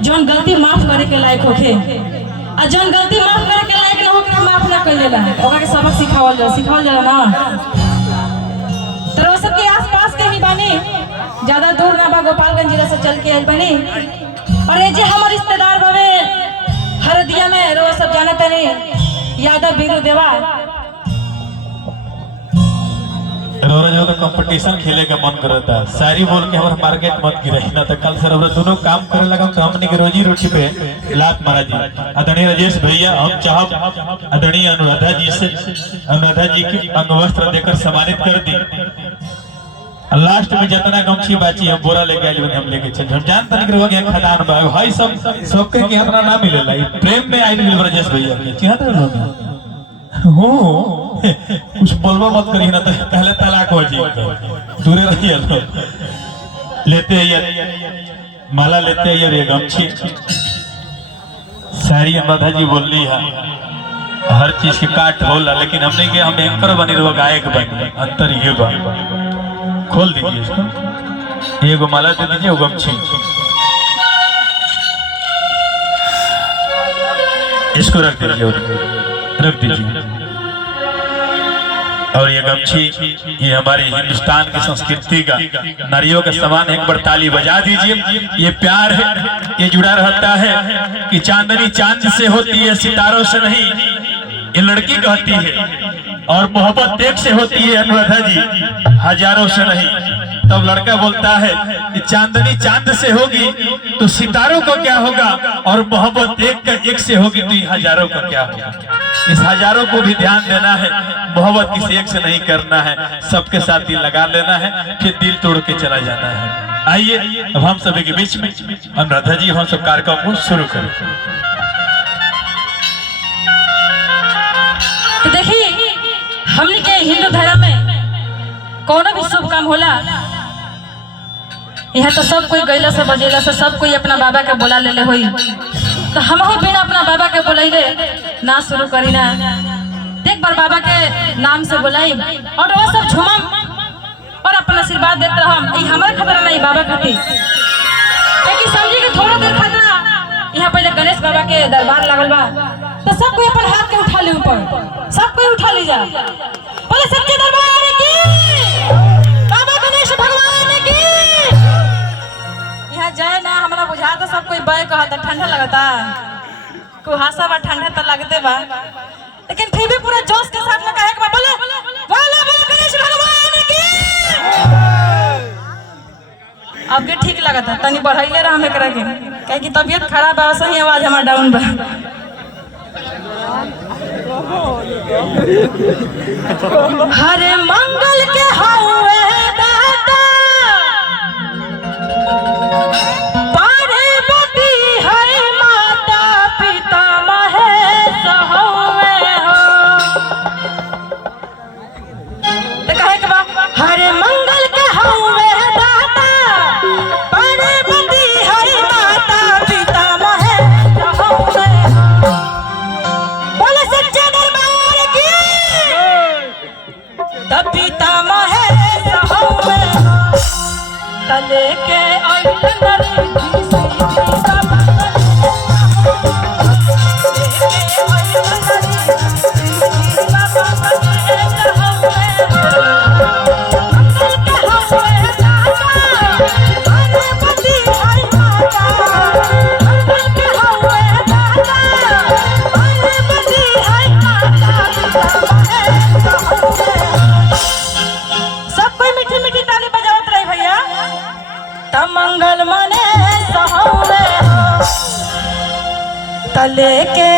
जौन गलती माफ करे के लायक होखे आ जौन गलती माफ करे के लायक ना ओकरा माफ ना कइलेला ओकरा के सबक सिखावल जाला ना। तो सब के आसपास के ही बानी, ज्यादा दूर ना बा, गोपालगंज जिला से चल के आइल बानी। और ये जे हमर रिश्तेदार बावे हरदिया में रो सब जानते नहीं, यादव बीरू देवा रोरा जो तो कंपटीशन खेले का मन करता है, सारी बोल के हमारे मार्केट मत गिराई ना तो कल सर दोनों काम करे लगा तो हमने की रोजी रोटी पे लात मारा जी। आदरणीय राजेश भैया हम चाहब आदरणीय अनुराधा जी से अनुराधा जी की अंगवस्त्र देकर सम्मानित कर दी। लास्ट में जितना गमछी बाची हम बोरा लेके आइल हम लेके चल हम जानता नहीं कि यहाँ खदान बा भाई सब सबके के हमरा ना मिलेला प्रेम में आइल मिल राजेश भैया के चिन्हत लोग हो कुछ बोलबो मत करी ना तो पहले तलाक हो जी दूरे रहिए लेते हैं माला लेते हैं ये गमछी सारी अनुराधा जी बोल रही है हर चीज की काट होला, लेकिन हमने के हम एंकर बनी रहो गायक बनी अंतर ये बा। खोल दीजिए इसको, ये माला दे दीजिए, वो गमछी इसको रख दीजिए और ये गमछी ये हमारे हिंदुस्तान की संस्कृति का नारियों का समान है। एक बार ताली बजा दीजिए। ये प्यार है, ये जुड़ा रहता है कि चांदनी चांद से होती है सितारों से नहीं, ये लड़की कहती है। और मोहब्बत एक से होती है अनुराधा जी, हजारों से नहीं। तब लड़का बोलता है कि चांदनी चांद से होगी तो सितारों को क्या होगा, और मोहब्बत एक से होगी तो हजारों का क्या होगा। इस हजारों को भी ध्यान देना है, मोहब्बत किसी एक से नहीं करना है, सबके साथ दिल लगा लेना है, फिर दिल तोड़ के चला जाना है। आइए अब हम सभी के बीच में अनुराधा जी हम सब कार्यक्रम को शुरू करें। तो देखिए हमने के हिंदू धर्म में कोनो भी शुभ काम होला यहाँ तो सब कोई गैला से बजेला से सब कोई अपना बाबा के बोला ले होई, तो हम बिना अपना बाबा के बोलैले ना शुरू करी ना। एक बार बाबा के नाम से बोलाई और वो सब झूमम और अपना आशीर्वाद देते रहम। ई हमारे खतरा नहीं, बाबा खातिर। लेकिन समझी कि थोड़ा देर खतरा यहाँ पहले गणेश बाबा के दरबार लागल बा, तो सब कोई अपन हाथ के उठा ले ऊपर, सब कोई उठा ले जा बोले सच्चे दरबार की, बाबा गणेश भगवान की। यहाँ जाए ना हमरा बुझा तो सब कोई बय कहता, ठंडा लगता कुहासा बा, ठंडा तो लगते बा, लेकिन फिर भी पूरा जोश के साथ में कहे बोले बोले बोले गणेश भगवान की। अब के ठीक लगता तनी बढ़ाइले रहा हम एकरा के, काहे कि तबीयत खराब बा, सही आवाज हमार डाउन बा। हरे मंगल के हवे दाता पार्वती है माता पिता महेश हवे हो, तो कहे के बा हरे मंगल के हवे दाता पार्वती है माता पिता महेश हवे हो। बोले सच्चे दरबार की, तब पिता महेश हवे तले के मंगल मने सहवे तले के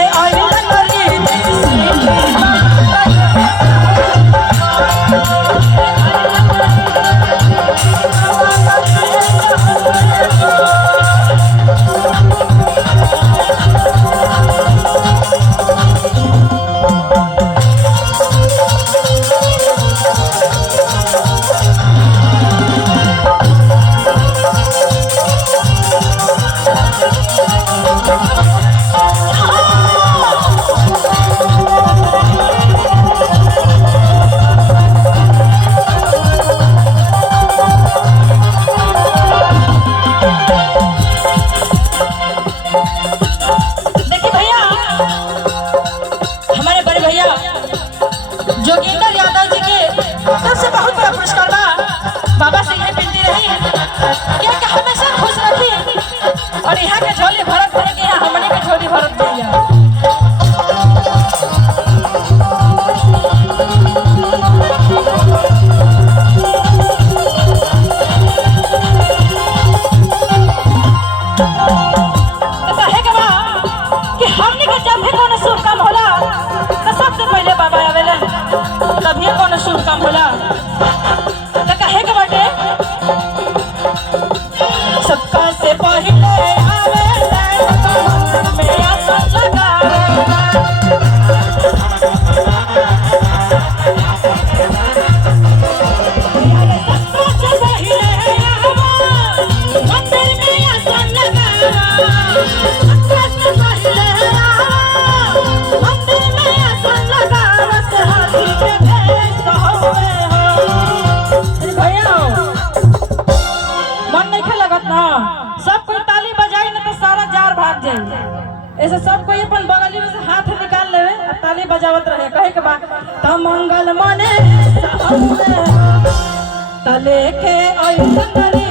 और यहाँ के झोली भरत भरे के यहाँ हमने के झोली भरत भैया। तो कहे के बा कि हमने के जब भी कोनो शुभ काम होला तो सबसे पहले बाबा आवेला, तभी कोनो शुभ काम होला। तो कहे के बाटे सबका से पहले आवेला में आसन लगा सब कोई ताली बजाई ना तो सारा जार भाग जाए। ऐसे सब कोई अपन बगली में से हाथ निकाल लेवे और ताली बजावत रहे। कहे के बाद त मंगल मने तले के आई संगरी